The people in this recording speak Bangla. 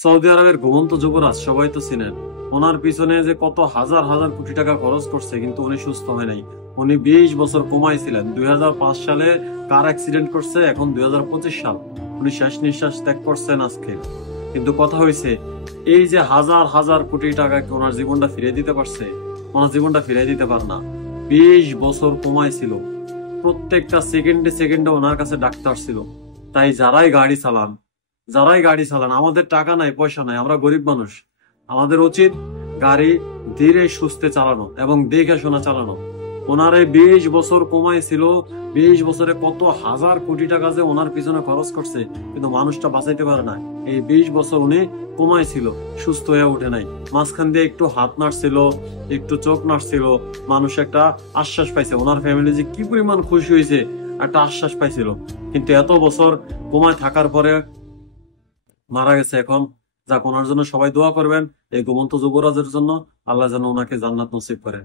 সৌদি আরবের ঘুমন্ত যুবরাজ সবাই তো চিনেন। ওনার পিছনে যে কত হাজার হাজার কোটি টাকা খরচ করছে, কিন্তু উনি সুস্থ হয় নাই। উনি 20 বছর কোমায় ছিলেন। 2005 সালে কার অ্যাক্সিডেন্ট করছে, এখন 2025 সাল। উনি শেষ নিঃশ্বাস ত্যাগ করছেন আজকে। কিন্তু কথা হয়েছে, এই যে হাজার হাজার কোটি টাকা কি ওনার জীবনটা ফিরিয়ে দিতে পারছে? ওনার জীবনটা ফিরিয়ে দিতে পারে না। 20 বছর কোমায় ছিল। প্রত্যেকটা সেকেন্ডে সেকেন্ডে ওনার কাছে ডাক্তার ছিল। তাই যারাই গাড়ি চালান, আমাদের টাকা নাই, পয়সা নাই, আমরা গরিব মানুষ। আমাদের উচিত গাড়ি ধীরে সুস্থে চালানো এবং দেখে শোনা চালানো। ওনার এই 20 বছর কমাই ছিল। 20 বছরে কত হাজার কোটি টাকা যে ওনার পিছনে খরচ করছে, কিন্তু মানুষটা বাঁচাইতে পারে না। এই 20 বছর উনি কমাই ছিল, সুস্থ হয়ে ওঠে নাই। মাঝখান দিয়ে একটু হাত নাড়ছিল, একটু চোখ নাড়ছিল, মানুষ একটা আশ্বাস পাইছে। ওনার ফ্যামিলি যে কি পরিমাণ খুশি হয়েছে, একটা আশ্বাস পাইছিল। কিন্তু এত বছর কমায় থাকার পরে মারা গেছে। এখন যাক, ওনার জন্য সবাই দোয়া করবেন। এই ঘুমন্ত যুবরাজের জন্য আল্লাহ যেন ওনাকে জান্নাত নসিব করেন।